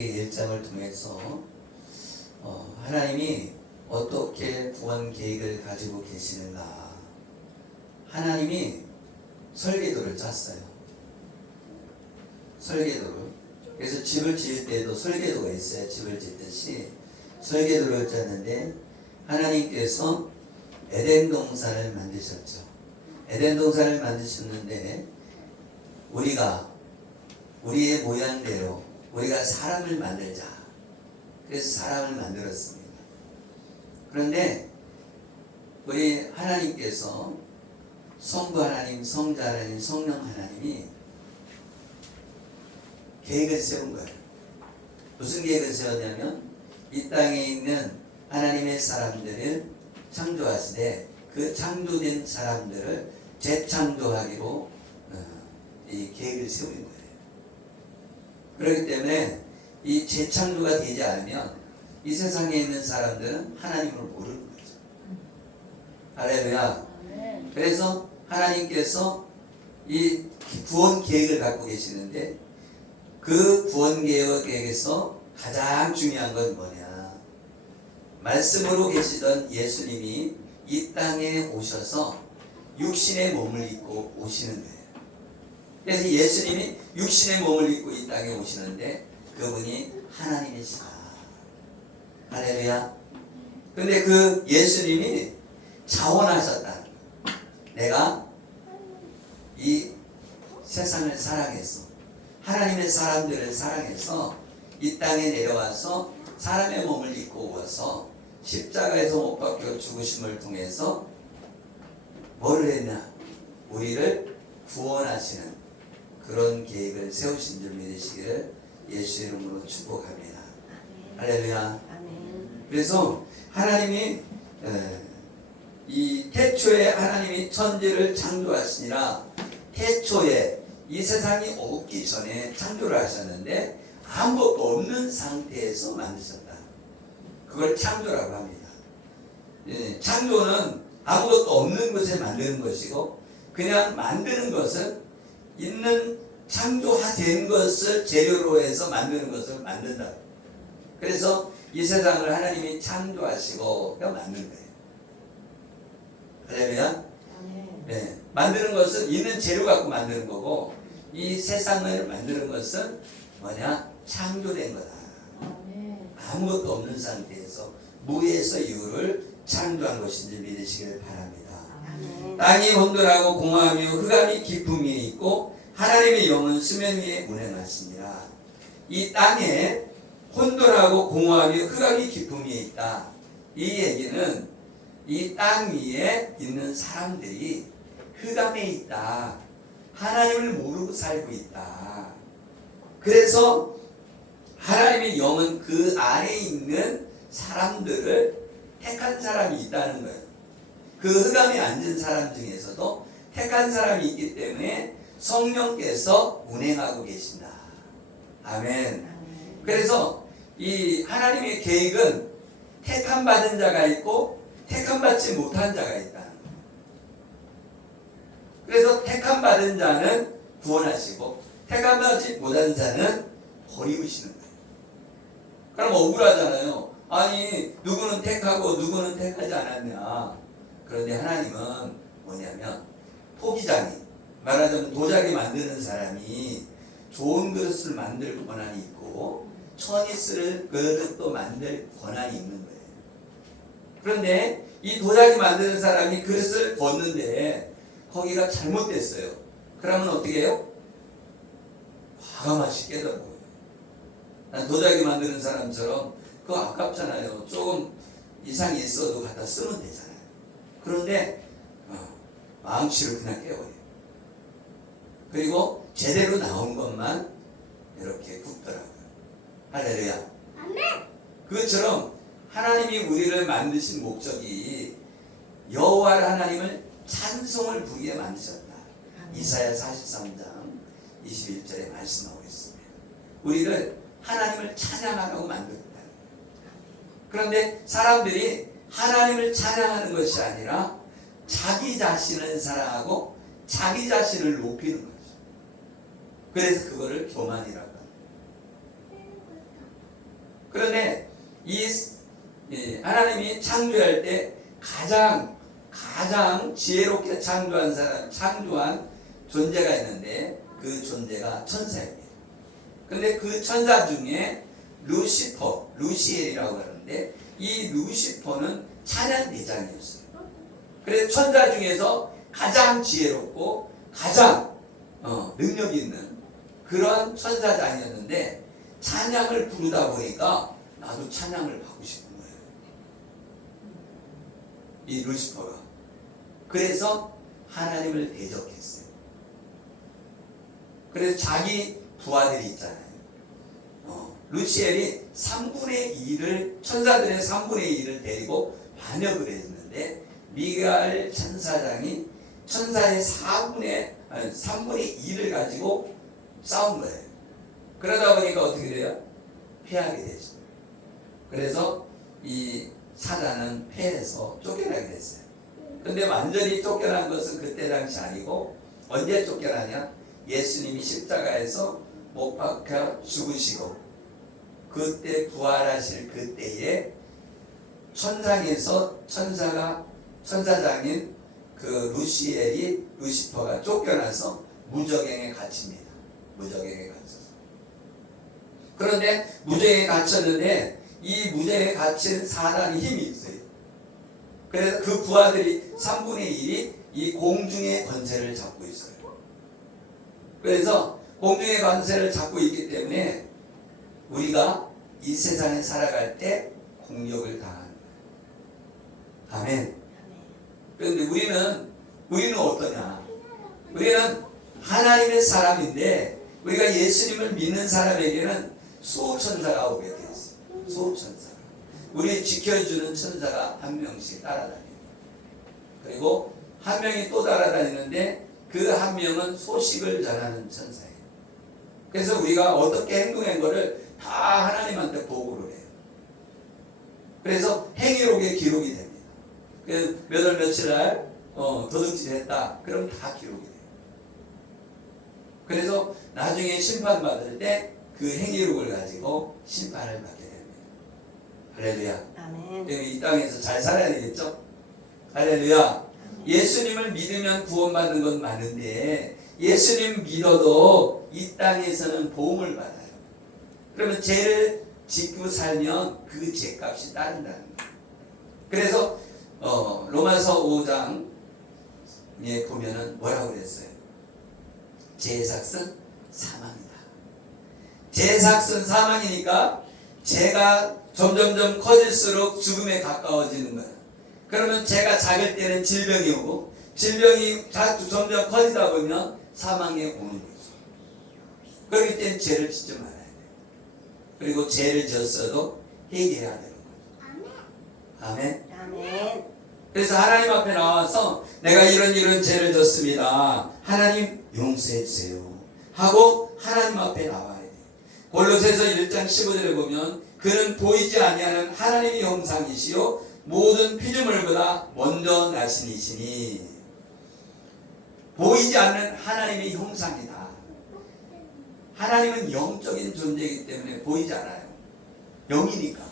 1장을 통해서 하나님이 어떻게 구원 계획을 가지고 계시는가. 하나님이 설계도를 짰어요. 설계도를. 그래서 집을 지을 때도 설계도가 있어요. 집을 짓듯이 설계도를 짰는데 하나님께서 에덴 동산을 만드셨죠. 에덴 동산을 만드셨는데 우리의 모양대로 우리가 사람을 만들자. 그래서 사람을 만들었습니다. 그런데 우리 하나님께서 성부 하나님, 성자 하나님, 성령 하나님이 계획을 세운 거예요. 무슨 계획을 세웠냐면 이 땅에 있는 하나님의 사람들을 창조하시되 그 창조된 사람들을 재창조하기로 이 계획을 세운 거예요. 그렇기 때문에 이 재창조가 되지 않으면 이 세상에 있는 사람들은 하나님을 모르는 거죠. 할렐루야. 그래서 하나님께서 이 구원 계획을 갖고 계시는데 그 구원 계획에서 가장 중요한 건 뭐냐? 말씀으로 계시던 예수님이 이 땅에 오셔서 육신의 몸을 입고 오시는 거예요. 그래서 예수님이 육신의 몸을 입고 이 땅에 오시는데 그분이 하나님이시다. 할렐루야. 근데 그 예수님이 자원하셨다. 내가 이 세상을 사랑해서 하나님의 사람들을 사랑해서 이 땅에 내려와서 사람의 몸을 입고 와서 십자가에서 못 박혀 죽으심을 통해서 뭐를 했냐? 우리를 구원하시는 그런 계획을 세우신 줄 믿으시기를 예수 이름으로 축복합니다. 할렐루야. 그래서 하나님이 이 태초에 하나님이 천지를 창조하시니라. 태초에 이 세상이 없기 전에 창조를 하셨는데 아무것도 없는 상태에서 만드셨다. 그걸 창조라고 합니다. 창조는 아무것도 없는 것에 만드는 것이고 그냥 만드는 것은 있는 창조된 것을 재료로 해서 만드는 것을 만든다. 그래서 이 세상을 하나님이 창조하시고 만든 거예요. 할렐루야. 네. 만드는 것은 있는 재료 갖고 만드는 거고 이 세상을 만드는 것은 뭐냐? 창조된 거다. 아무것도 없는 상태에서 무에서 유를 창조한 것인지 믿으시길 바랍니다. 땅이 혼돈하고 공허하며 흑암이 깊음이 있고 하나님의 영은 수면 위에 운행하시니라. 이 땅에 혼돈하고 공허하며 흑암이 깊음이 있다. 이 얘기는 이 땅 위에 있는 사람들이 흑암에 있다. 하나님을 모르고 살고 있다. 그래서 하나님의 영은 그 안에 있는 사람들을 택한 사람이 있다는 거예요. 그 흑암에 앉은 사람 중에서도 택한 사람이 있기 때문에 성령께서 운행하고 계신다. 아멘. 그래서 이 하나님의 계획은 택함 받은 자가 있고 택함 받지 못한 자가 있다. 그래서 택함 받은 자는 구원하시고 택함 받지 못한 자는 버리우시는 거예요. 그럼 억울하잖아요. 아니 누구는 택하고 누구는 택하지 않았냐. 그런데 하나님은 뭐냐면 토기장이 말하자면 도자기 만드는 사람이 좋은 그릇을 만들 권한이 있고 천이 쓸 그릇도 만들 권한이 있는 거예요. 그런데 이 도자기 만드는 사람이 그릇을 걷는데 거기가 잘못됐어요. 그러면 어떻게 해요? 과감하게 깨닫고 도자기 만드는 사람처럼 그거 아깝잖아요. 조금 이상이 있어도 갖다 쓰면 되잖아요. 그런데 망치로 그냥 깨워요. 그리고 제대로 나온 것만 이렇게 굽더라고요. 할렐루야. 그것처럼 하나님이 우리를 만드신 목적이 여호와 하나님을 찬송을 부르게 만드셨다. 이사야 43장 21절에 말씀 나오고 있습니다. 우리를 하나님을 찬양하라고 만들었다. 그런데 사람들이 하나님을 찬양하는 것이 아니라 자기 자신을 사랑하고 자기 자신을 높이는 거죠. 그래서 그거를 교만이라고 합니다. 그런데 하나님이 창조할 때 가장 지혜롭게 창조한 존재가 있는데 그 존재가 천사입니다. 근데 그 천사 중에 루시엘이라고 하는데 이 루시퍼는 찬양 대장이었어요. 그래서 천사 중에서 가장 지혜롭고 가장 능력 있는 그런 천사장이었는데 찬양을 부르다 보니까 나도 찬양을 받고 싶은 거예요. 이 루시퍼가. 그래서 하나님을 대적했어요. 그래서 자기 부하들이 있잖아요. 루시엘이 3분의 2를 천사들의 3분의 2를 데리고 반역을 했는데 미가엘 천사장이 천사의 3분의 2를 가지고 싸운 거예요. 그러다 보니까 어떻게 돼요? 패하게 되죠. 그래서 이 사단은 패해서 쫓겨나게 됐어요. 근데 완전히 쫓겨난 것은 그때 당시 아니고 언제 쫓겨나냐? 예수님이 십자가에서 못 박혀 죽으시고 그때 부활하실 그때에 천상에서 천사장인 그 루시퍼가 쫓겨나서 무저갱에 갇힙니다. 무저갱에 갇혀서. 그런데 무저갱에 갇혔는데 이 무저갱에 갇힌 사단이 힘이 있어요. 그래서 그 부하들이 3분의 1이 이 공중의 권세를 잡고 있어요. 그래서 공중의 권세를 잡고 있기 때문에 우리가 이 세상에 살아갈 때 공격을 당하는 거예요. 아멘. 그런데 우리는 어떠냐? 우리는 하나님의 사람인데 우리가 예수님을 믿는 사람에게는 수호천사가 오게 되었어요. 수호천사가. 우리 지켜주는 천사가 한 명씩 따라다녀요. 그리고 한 명이 또 따라다니는데 그 한 명은 소식을 전하는 천사예요. 그래서 우리가 어떻게 행동한 거를 다 하나님한테 보고를 해요. 그래서 행위록에 기록이 됩니다. 그래서 몇 월 며칠 날 도둑질 했다. 그럼 다 기록이 돼요. 그래서 나중에 심판받을 때 그 행위록을 가지고 심판을 받게 됩니다. 할렐루야. 아멘. 이 땅에서 잘 살아야 되겠죠? 할렐루야. 예수님을 믿으면 구원받는 건 많은데 예수님 믿어도 이 땅에서는 보응을 받아요. 그러면 죄를 짓고 살면 그 죄값이 따른다는 거예요. 그래서 로마서 5장에 보면은 뭐라고 그랬어요? 죄의 삭은 사망이다. 죄의 삭은 사망이니까 죄가 점점점 커질수록 죽음에 가까워지는 거예요. 그러면 죄가 작을 때는 질병이 오고 질병이 점점 커지다 보면 사망에 오는 거죠. 그렇기 때문에 죄를 짓지 말아야 돼요. 그리고 죄를 지었어도 회개해야 되는 거죠. 아멘. 아멘. 그래서 하나님 앞에 나와서 내가 이런 죄를 졌습니다. 하나님 용서해 주세요. 하고 하나님 앞에 나와야 돼요. 골로새서 1장 15절에 보면 그는 보이지 아니하는 하나님의 형상이시요 모든 피조물보다 먼저 나신 이시니. 보이지 않는 하나님의 형상이다. 하나님은 영적인 존재이기 때문에 보이지 않아요. 영이니까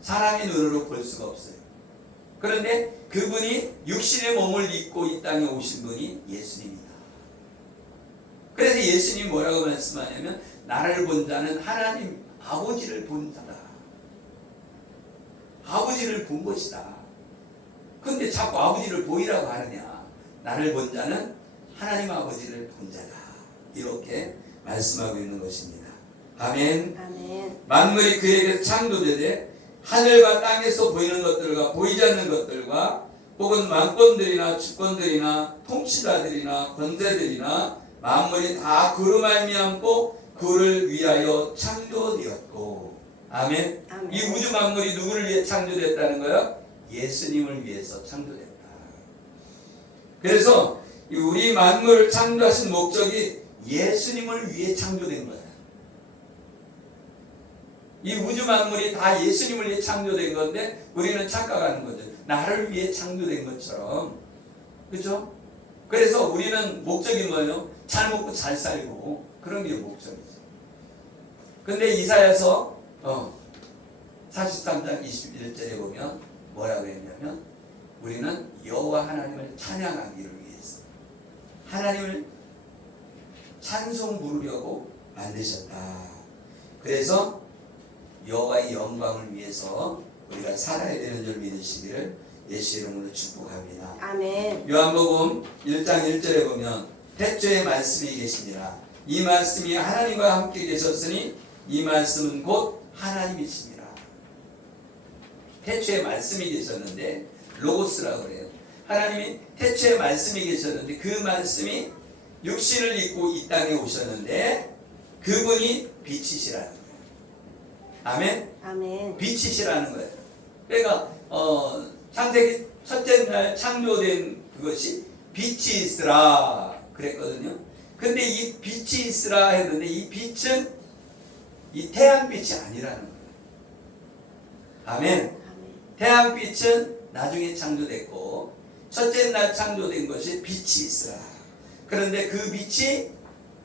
사람의 눈으로 볼 수가 없어요. 그런데 그분이 육신의 몸을 입고 이 땅에 오신 분이 예수님이다. 그래서 예수님이 뭐라고 말씀하냐면 나를 본 자는 하나님 아버지를 본 자다. 아버지를 본 것이다. 근데 자꾸 아버지를 보이라고 하느냐? 나를 본 자는 하나님 아버지를 본 자다. 이렇게 말씀하고 있는 것입니다. 아멘. 아멘. 만물이 그에게 창조되되 하늘과 땅에서 보이는 것들과 보이지 않는 것들과 혹은 왕권들이나 주권들이나 통치자들이나 권세들이나 만물이 다 그로 말미암고 그를 위하여 창조되었고. 아멘. 아멘. 이 우주 만물이 누구를 위해 창조됐다는 거예요? 예수님을 위해서 창조됐다. 그래서 우리 만물을 창조하신 목적이 예수님을 위해 창조된 거예요. 이 우주 만물이 다 예수님을 위해 창조된 건데 우리는 착각하는 거죠. 나를 위해 창조된 것처럼. 그렇죠? 그래서 우리는 목적이 뭐예요? 잘 먹고 잘 살고 그런 게 목적이죠. 근데 이사야서 43장 21절에 보면 뭐라고 했냐면 우리는 여호와 하나님을 찬양하기를 위해서 하나님을 찬송 부르려고 만드셨다. 그래서 여호와의 영광을 위해서 우리가 살아야 되는 줄 믿으시기를 예수 이름으로 축복합니다. 아멘. 요한복음 1장 1절에 보면 태초에 말씀이 계시니라. 이 말씀이 하나님과 함께 계셨으니 이 말씀은 곧 하나님이시니라. 태초에 말씀이 계셨는데 로고스라고 그래요. 하나님이 태초에 말씀이 계셨는데 그 말씀이 육신을 입고 이 땅에 오셨는데 그분이 빛이시라는 거예요. 아멘? 아멘. 빛이시라는 거예요. 그러니까 창세기 첫째 날 창조된 그것이 빛이 있으라 그랬거든요. 근데 이 빛이 있으라 했는데 이 빛은 이 태양빛이 아니라는 거예요. 아멘. 아멘. 태양빛은 나중에 창조됐고 첫째 날 창조된 것이 빛이 있으라. 그런데 그 빛이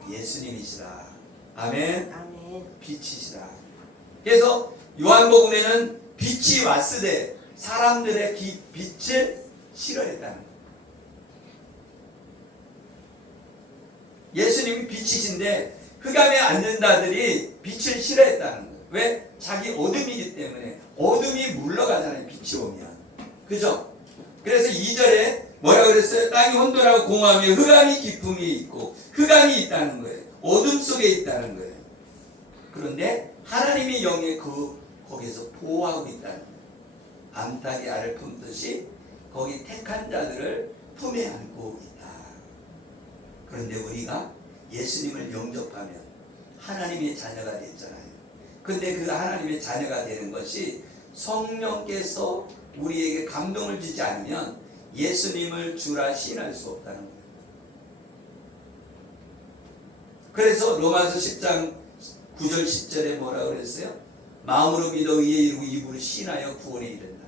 예수님이시라. 아멘. 아멘. 빛이시라. 그래서 요한복음에는 빛이 왔으되 사람들의 빛을 싫어했다는 거예요. 예수님이 빛이신데 흑암에 앉는 자들이 빛을 싫어했다는 거예요. 왜? 자기 어둠이기 때문에. 어둠이 물러가잖아요. 빛이 오면. 그죠? 그래서 2절에 뭐라고 그랬어요? 땅이 혼돈하고 공허하며 흑암이 깊음이 있고 흑암이 있다는 거예요. 어둠 속에 있다는 거예요. 그런데 하나님의 영이 거기서 보호하고 있다는 거예요. 암탉이 알을 품듯이 거기 택한 자들을 품에 안고 있다. 그런데 우리가 예수님을 영접하면 하나님의 자녀가 됐잖아요. 근데 그 하나님의 자녀가 되는 것이 성령께서 우리에게 감동을 주지 않으면 예수님을 주라 시인할 수 없다는 거예요. 그래서 로마서 10장 9절 10절에 뭐라고 그랬어요? 마음으로 믿어 의에 이르고 입으로 시인하여 구원에 이른다.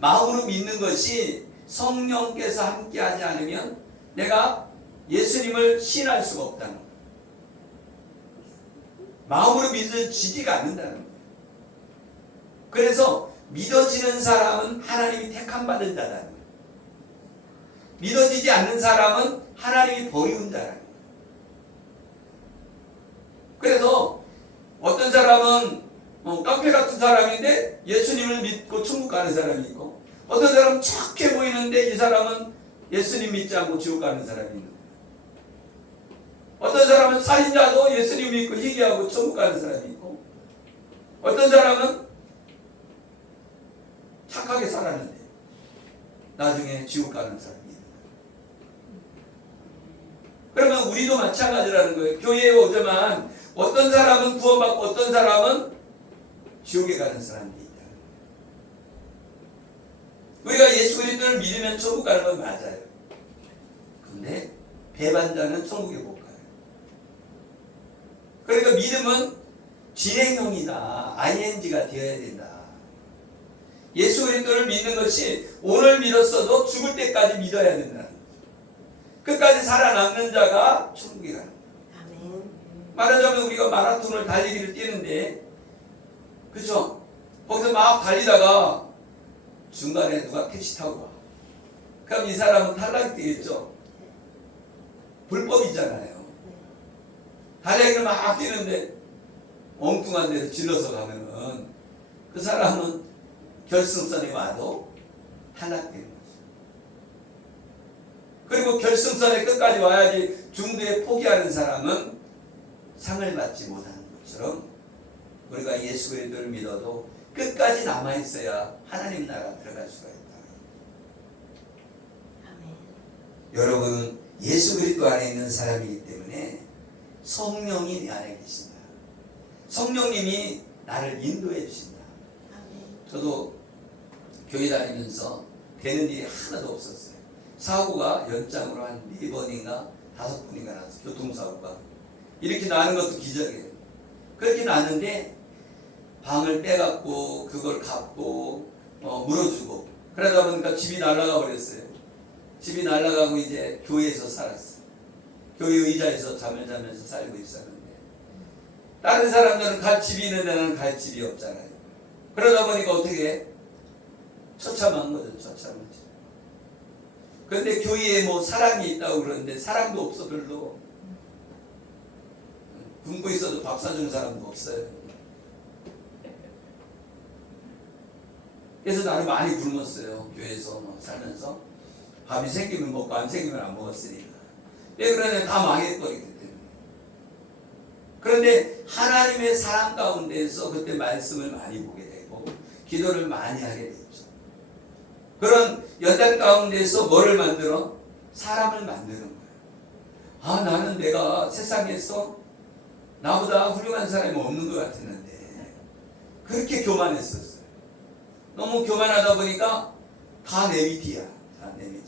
마음으로 믿는 것이 성령께서 함께하지 않으면 내가 예수님을 시인할 수가 없다는 거예요. 마음으로 믿어지지가 않는다는 거예요. 그래서 믿어지는 사람은 하나님이 택함 받은 자라는 거예요. 믿어지지 않는 사람은 하나님이 버리운 자라는 거예요. 그래서 어떤 사람은 깡패 같은 사람인데 예수님을 믿고 천국 가는 사람이 있고 어떤 사람은 착해 보이는데 이 사람은 예수님 믿지 않고 지옥 가는 사람이 있는 거예요. 어떤 사람은 살인자도 예수님 믿고 희귀하고 천국 가는 사람이 있고 어떤 사람은 착하게 살았는데 나중에 지옥 가는 사람이 있는 거예요. 그러면 우리도 마찬가지라는 거예요. 교회에 오지만 어떤 사람은 구원받고 어떤 사람은 지옥에 가는 사람들이 있다. 우리가 예수 그리스도를 믿으면 천국 가는 건 맞아요. 근데 배반자는 천국에 못 가요. 그러니까 믿음은 진행형이다. ing가 되어야 된다. 예수 그리스도를 믿는 것이 오늘 믿었어도 죽을 때까지 믿어야 된다는 거죠. 끝까지 살아남는 자가 천국에 가는 거예요. 아멘. 말하자면 우리가 마라톤을 달리기를 뛰는데 그렇죠? 거기서 막 달리다가 중간에 누가 택시 타고 와. 그럼 이 사람은 탈락이 되겠죠? 불법이잖아요. 달리기를 막 뛰는데 엉뚱한 데서 질러서 가면은 그 사람은 결승선에 와도 탈락되는 거죠. 그리고 결승선에 끝까지 와야지 중도에 포기하는 사람은 상을 받지 못하는 것처럼 우리가 예수 그리스도를 믿어도 끝까지 남아 있어야 하나님 나라 들어갈 수가 있다. 아멘. 여러분은 예수 그리스도 안에 있는 사람이기 때문에 성령이 내 안에 계신다. 성령님이 나를 인도해 주신다. 아멘. 저도 교회 다니면서 되는 일이 하나도 없었어요. 사고가 연장으로 한 4번인가 5번인가 나서 교통사고가 이렇게 나는 것도 기적이에요. 그렇게 났는데 방을 빼갖고 그걸 갚고 물어주고 그러다 보니까 집이 날아가 버렸어요. 집이 날아가고 이제 교회에서 살았어요. 교회 의자에서 잠을 자면서 살고 있었는데 다른 사람들은 갈 집이 있는 데는 갈 집이 없잖아요. 그러다 보니까 어떻게 해? 처참한 거죠. 처참하지. 그런데 교회에 뭐 사랑이 있다고 그러는데 사랑도 없어. 별로. 굶고 있어도 밥 사주는 사람도 없어요. 그래서 나는 많이 굶었어요. 교회에서 살면서. 밥이 생기면 먹고 안 생기면 안 먹었으니까. 왜 그러냐? 다 망해버리기 때문에. 그런데 하나님의 사랑 가운데서 그때 말씀을 많이 보게 되고 기도를 많이 하게 됐죠. 그런 연단 가운데서 뭐를 만들어? 사람을 만드는 거예요. 아, 나는 내가 세상에서 나보다 훌륭한 사람이 없는 것 같았는데 그렇게 교만했었어요. 너무 교만하다 보니까 다 내 밑이야. 다 내 밑이.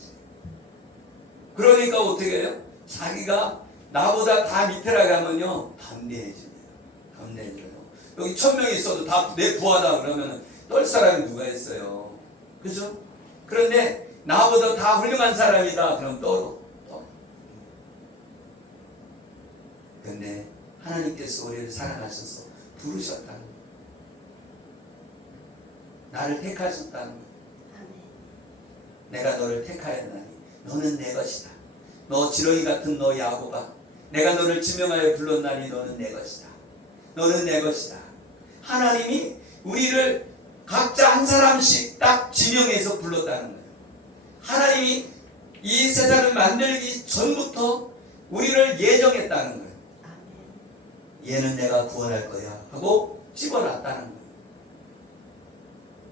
그러니까 어떻게 해요? 자기가 나보다 다 밑에라 가면요 담대해져요. 담대해져요. 여기 1000명이 있어도 다 내 부하다 그러면 떨 사람이 누가 있어요? 그죠? 그런데 나보다 다 훌륭한 사람이다 그럼 떨어. 근데 하나님께서 우리를 사랑하셔서 부르셨다는 거예요. 나를 택하셨다는 거예요. 내가 너를 택하였나니 너는 내 것이다. 너 지렁이 같은 너 야곱아, 내가 너를 지명하여 불렀나니 너는 내 것이다. 너는 내 것이다. 하나님이 우리를 각자 한 사람씩 딱 지명해서 불렀다는 거예요. 하나님이 이 세상을 만들기 전부터 우리를 예정했다는 거예요. 얘는 내가 구원할 거야 하고 집어놨다는 거예요.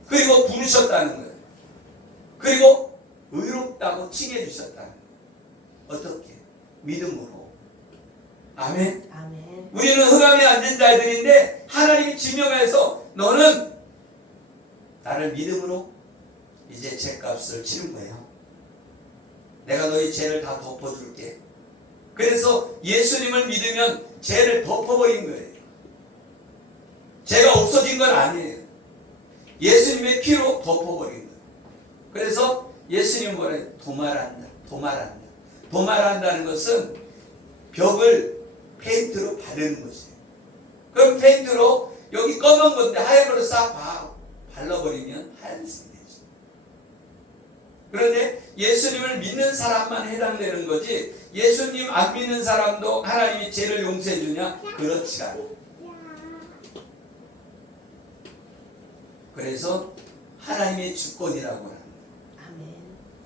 그리고 부르셨다는 거예요. 그리고 의롭다고 칭해 주셨다는 거예요. 어떻게? 믿음으로. 아멘. 아멘. 우리는 흑암에 앉은 자들인데 하나님이 지명해서 너는 나를 믿음으로 이제 죄값을 치른 거예요. 내가 너희 죄를 다 덮어줄게. 그래서 예수님을 믿으면 죄를 덮어버린 거예요. 죄가 없어진 건 아니에요. 예수님의 피로 덮어버린 거예요. 그래서 예수님 뭐라 해요? 도말한다. 도말한다. 도말한다는 것은 벽을 페인트로 바르는 것이에요. 그럼 페인트로 여기 검은 건데 하얀 걸로 싹 발라버리면 하얀색이 되죠. 그런데 예수님을 믿는 사람만 해당되는 거지 예수님 안 믿는 사람도 하나님이 죄를 용서해 주냐? 그렇지가 않아요. 그래서 하나님의 주권이라고 하는 거예요.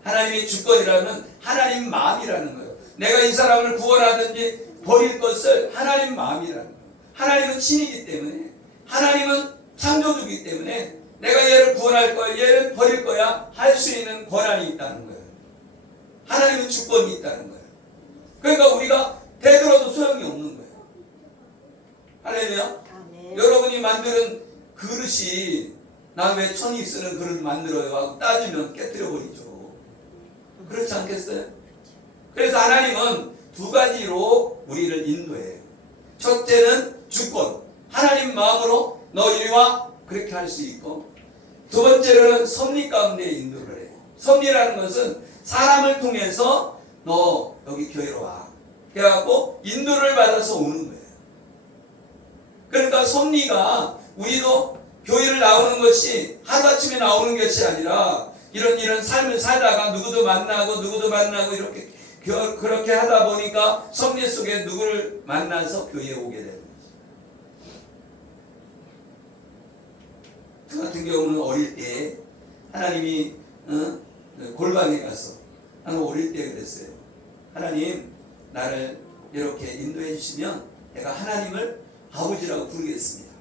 하나님의 주권이라면 하나님 마음이라는 거예요. 내가 이 사람을 구원하든지 버릴 것을 하나님 마음이라는 거예요. 하나님은 신이기 때문에, 하나님은 창조주이기 때문에 내가 얘를 구원할 거야, 얘를 버릴 거야 할 수 있는 권한이 있다는 거예요. 하나님은 주권이 있다는 거예요. 그러니까 우리가 되들어도 소용이 없는 거예요. 할렐루야. 여러분이 만드는 그릇이 나 왜 천이 쓰는 그릇 만들어요 하고 따지면 깨뜨려 버리죠. 그렇지 않겠어요? 그래서 하나님은 두 가지로 우리를 인도해요. 첫째는 주권, 하나님 마음으로 너 이리 와 그렇게 할 수 있고, 두 번째로는 섭리 가운데 인도를 해요. 섭리라는 것은 사람을 통해서 너 여기 교회로 와 그래갖고 인도를 받아서 오는 거예요. 그러니까 섭리가 우리도 교회를 나오는 것이 하루아침에 나오는 것이 아니라 이런 삶을 살다가 누구도 만나고 이렇게 그렇게 하다 보니까 섭리 속에 누구를 만나서 교회에 오게 되는 거죠. 저 같은 경우는 어릴 때 하나님이 골방에 가서 나는 어릴 때 그랬어요. 하나님 나를 이렇게 인도해 주시면 내가 하나님을 아버지라고 부르겠습니다.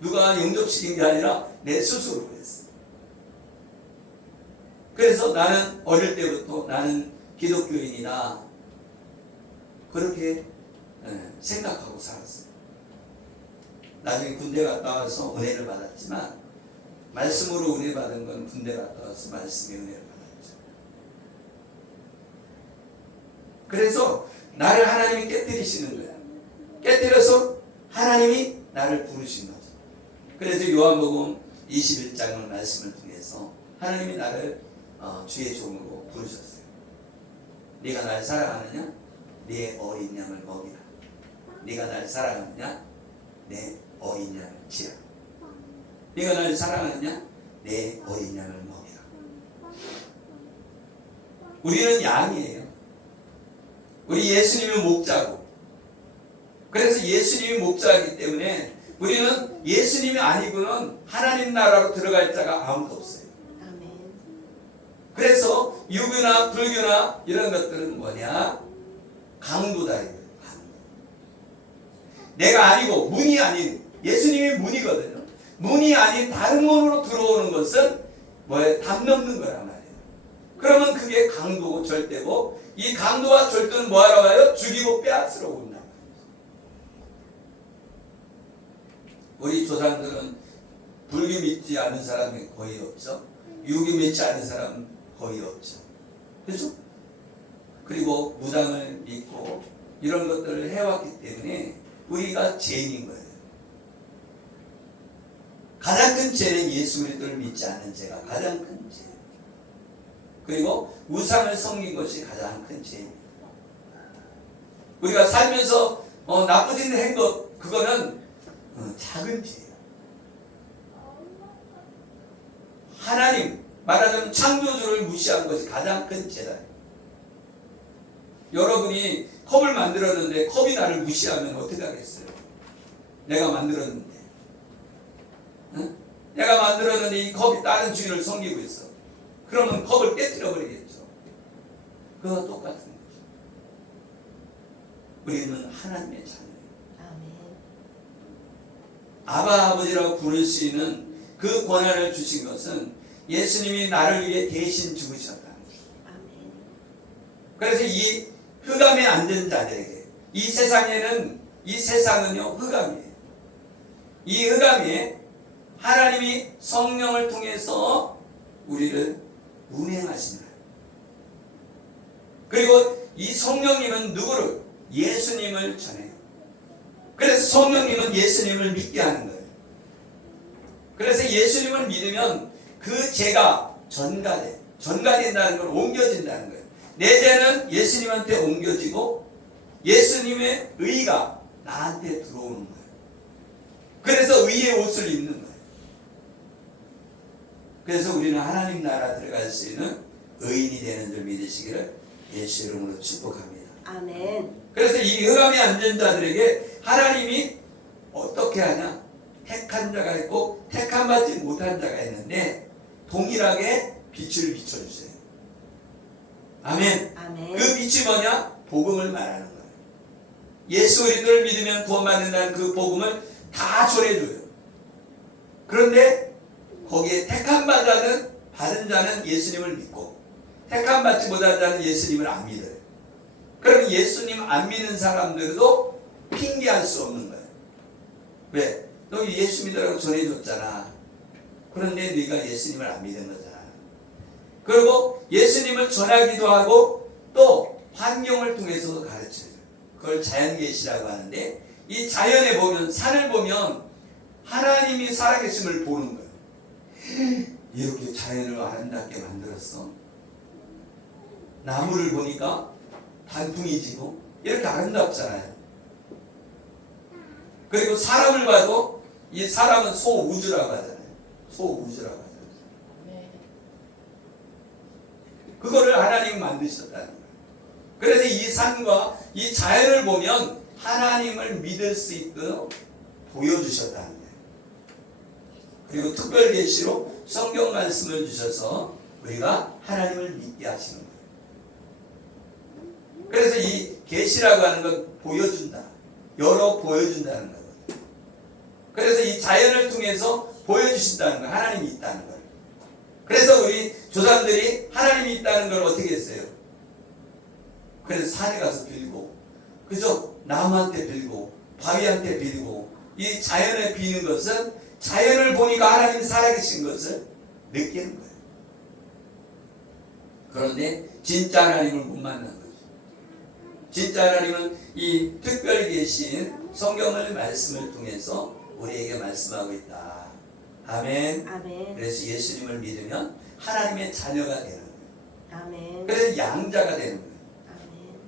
누가 영접시킨 게 아니라 내 스스로 그랬어요. 그래서 나는 어릴 때부터 나는 기독교인이다 그렇게 생각하고 살았어요. 나중에 군대 갔다 와서 은혜를 받았지만 말씀으로 은혜 받은 건 군대 갔다 와서 말씀의 은혜를 받았죠. 그래서 나를 하나님이 깨뜨리시는 거야. 깨뜨려서 하나님이 나를 부르신 거죠. 그래서 요한복음 21장의 말씀을 통해서 하나님이 나를 주의 종으로 부르셨어요. 네가 날 사랑하느냐? 내 어린 양을 먹이라. 네가 날 사랑하느냐? 내 어린 양을 치라. 네가 나를 사랑하느냐? 내 어린 양을 먹이라. 우리는 양이에요. 우리 예수님이 목자고. 그래서 예수님이 목자이기 때문에 우리는 예수님이 아니고는 하나님 나라로 들어갈 자가 아무도 없어요. 그래서 유교나 불교나 이런 것들은 뭐냐? 강도다. 강도. 내가 아니고 문이 아닌, 예수님이 문이거든요. 문이 아닌 다른 문으로 들어오는 것은 뭐예요? 담 넘는 거란 말이에요. 그러면 그게 강도고 절대고, 이 강도와 절대는 뭐하러 가요? 죽이고 빼앗으러 온다. 우리 조상들은 불교 믿지 않은 사람이 거의 없죠. 유교 믿지 않은 사람은 거의 없죠. 그렇죠? 그리고 무당을 믿고 이런 것들을 해왔기 때문에 우리가 죄인인 거예요. 가장 큰 죄는 예수 그리스도를 믿지 않는 죄가 가장 큰 죄. 그리고 우상을 섬긴 것이 가장 큰 죄입니다. 우리가 살면서 나쁘진 행동, 그거는 작은 죄예요. 하나님, 말하자면 창조주를 무시한 것이 가장 큰 죄다. 여러분이 컵을 만들었는데 컵이 나를 무시하면 어떻게 하겠어요? 내가 만들었는데, 응? 내가 만들었는데 이 컵이 다른 주인을 섬기고 있어. 그러면 컵을 깨뜨려 버리겠죠. 그거와 똑같은 거죠. 우리는 하나님의 자녀예요. 아바 아버지라고 부를 수 있는 그 권한을 주신 것은 예수님이 나를 위해 대신 죽으셨다는 거예요. 그래서 이 흑암에 앉은 자들에게, 이 세상은요 흑암이에요. 이 흑암에 하나님이 성령을 통해서 우리를 운행하시는 거예요. 그리고 이 성령님은 누구를? 예수님을 전해요. 그래서 성령님은 예수님을 믿게 하는 거예요. 그래서 예수님을 믿으면 그 죄가 전가된다는 걸, 옮겨진다는 거예요. 내 죄는 예수님한테 옮겨지고 예수님의 의가 나한테 들어오는 거예요. 그래서 의의 옷을 입는 거예요. 그래서 우리는 하나님 나라 들어갈 수 있는 의인이 되는 줄 믿으시기를 예수 이름으로 축복합니다. 아멘. 그래서 이 흑암에 앉은 자들에게 하나님이 어떻게 하냐? 택한 자가 있고 택한 받지 못한 자가 있는데 동일하게 빛을 비춰주세요. 아멘. 아멘. 그 빛이 뭐냐? 복음을 말하는 거예요. 예수 그리스도를 믿으면 구원받는다는 그 복음을 다 전해줘요. 그런데 거기에 택한 받은 자는 예수님을 믿고 택한 받지 못한 자는 예수님을 안 믿어요. 그럼 예수님 안 믿는 사람들도 핑계할 수 없는 거예요. 왜? 너 예수 믿으라고 전해줬잖아. 그런데 네가 예수님을 안 믿은 거잖아. 그리고 예수님을 전하기도 하고 또 환경을 통해서도 가르쳐요. 그걸 자연계시라고 하는데, 이 자연에 보면, 산을 보면 하나님이 살아계심을 보는 거예요. 이렇게 자연을 아름답게 만들었어. 나무를 보니까 단풍이 지고 이렇게 아름답잖아요. 그리고 사람을 봐도 이 사람은 소우주라고 하잖아요. 소우주라고 하잖아요. 그거를 하나님이 만드셨다는 거예요. 그래서 이 산과 이 자연을 보면 하나님을 믿을 수 있도록 보여주셨다는 거예요. 그리고 특별 계시로 성경 말씀을 주셔서 우리가 하나님을 믿게 하시는 거예요. 그래서 이 계시라고 하는 건 보여준다. 여러 보여준다는 거예요. 그래서 이 자연을 통해서 보여주신다는 거예요. 하나님이 있다는 거예요. 그래서 우리 조상들이 하나님이 있다는 걸 어떻게 했어요? 그래서 산에 가서 빌고, 그죠? 나무한테 빌고, 바위한테 빌고, 이 자연에 비는 것은 자연을 보니까 하나님이 살아계신 것을 느끼는 거예요. 그런데 진짜 하나님을 못 만난 거죠. 진짜 하나님은 이 특별 계신 성경을 말씀을 통해서 우리에게 말씀하고 있다. 아멘. 아멘. 그래서 예수님을 믿으면 하나님의 자녀가 되는 거예요. 아멘. 그래서 양자가 되는 거예요. 아멘.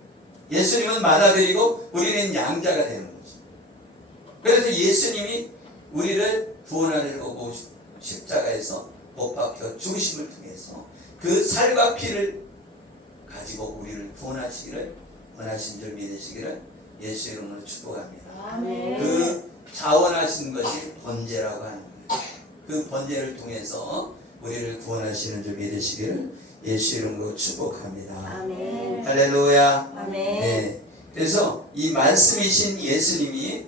예수님은 맏아들이고 우리는 양자가 되는 거죠. 그래서 예수님이 우리를 구원하려고 십자가에서 못 박혀 죽으심을 통해서 그 살과 피를 가지고 우리를 구원하시기를 원하신 줄 믿으시기를 예수 이름으로 축복합니다. 아멘. 그 자원하신 것이 번제라고 하는 거예요. 그 번제를 통해서 우리를 구원하시는 줄 믿으시기를 예수 이름으로 축복합니다. 아멘. 할렐루야. 아멘. 네. 그래서 이 말씀이신 예수님이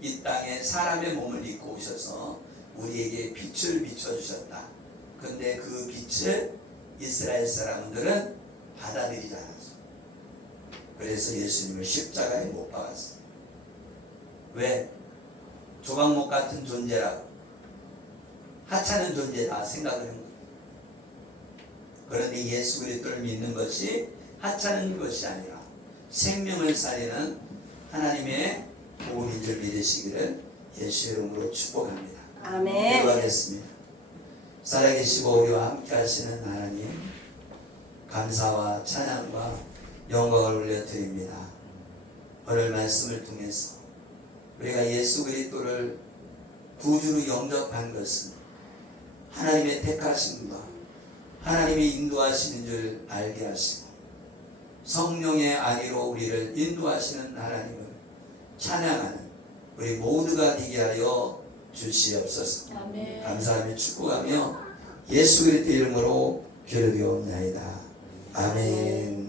이 땅에 사람의 몸을 입고 오셔서 우리에게 빛을 비춰주셨다. 근데 그 빛을 이스라엘 사람들은 받아들이지 않았어. 그래서 예수님을 십자가에 못 박았어. 왜? 조각목 같은 존재라고, 하찮은 존재다 생각하는 거예요. 그런데 예수 그리스도를 믿는 것이 하찮은 것이 아니라 생명을 살리는 하나님의 도움인 줄 믿으시기를 예수 이름으로 축복합니다. 아멘. 기도하겠습니다. 살아계시고 우리와 함께 하시는 하나님, 감사와 찬양과 영광을 올려드립니다. 오늘 말씀을 통해서 우리가 예수 그리스도를 구주로 영접한 것은 하나님의 택하심과 하나님의 인도하시는 줄 알게 하시고 성령의 안위로 우리를 인도하시는 하나님을 찬양하는 우리 모두가 되게 하여 주시옵소서. 아멘. 감사하며 축복하며 예수 그리스도 이름으로 기도드리옵나이다. 아멘.